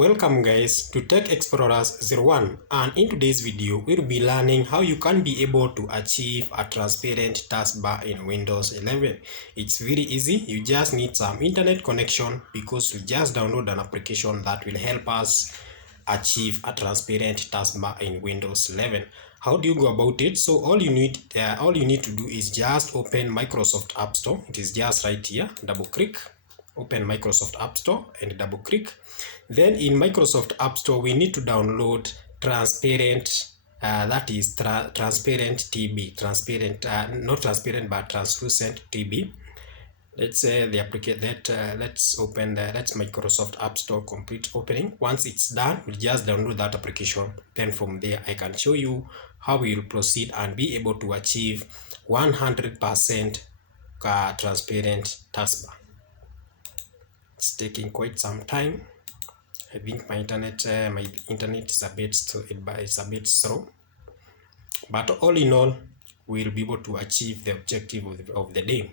Welcome guys to Tech Explorers 01, and in today's video we'll be learning how you can be able to achieve a transparent taskbar in Windows 11. It's very easy. You just need some internet connection because you just download an application that will help us achieve a transparent taskbar in Windows 11. How do you go about it? So all you need to do is just open Microsoft App Store. It is just right here. Double click, open Microsoft App Store and double click. Then in Microsoft App Store we need to download transparent, that is transparent TB, not transparent but translucent TB. Let's say the application that let's Microsoft App Store complete opening. Once it's done, we'll just download that application. Then from there I can show you how we will proceed and be able to achieve 100% transparent taskbar. It's taking quite some time. I think my internet is a bit slow, but all in all, we'll be able to achieve the objective of the day.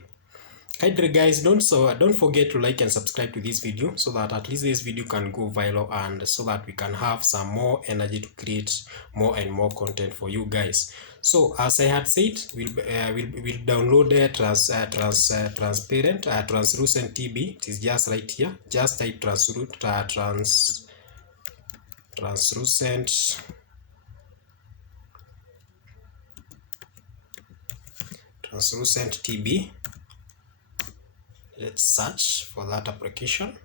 Kindly guys, don't forget to like and subscribe to this video so that at least this video can go viral and so that we can have some more energy to create more and more content for you guys. So as I had said, we'll download the translucent TB. It is just right here. Just type translucent TB. Let's search for that application,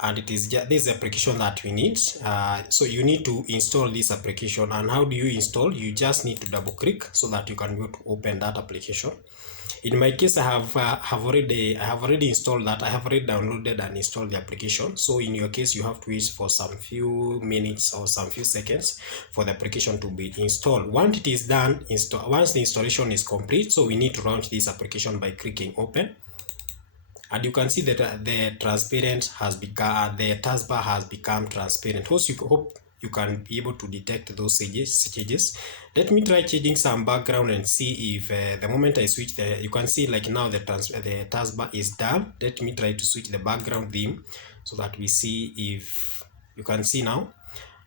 and it is just this application that we need. So you need to install this application. And how do you install? You just need to double click so that you can go to open that application. In my case, I have already installed that. I have already downloaded and installed the application. So in your case, you have to wait for some few minutes or some few seconds for the application to be installed. Once it is done, once the installation is complete, so we need to launch this application by clicking open. And you can see that the taskbar has become transparent. Hope you can be able to detect those stages. Let me try changing some background and see if the moment I switch you can see like now the taskbar is done. Let me try to switch the background theme so that we see if you can see now.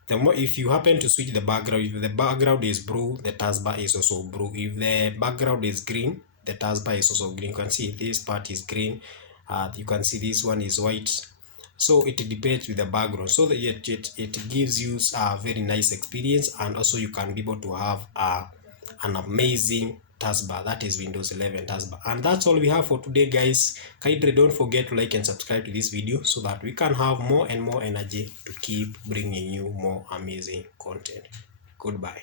If you happen to switch the background, if the background is blue, the taskbar is also blue. If the background is green, the taskbar is also green. You can see this part is green. You can see this one is white. So it depends with the background, so that it gives you a very nice experience, and also you can be able to have an amazing taskbar, that is Windows 11 taskbar. And that's all we have for today guys. Kindly don't forget to like and subscribe to this video so that we can have more and more energy to keep bringing you more amazing content. Goodbye.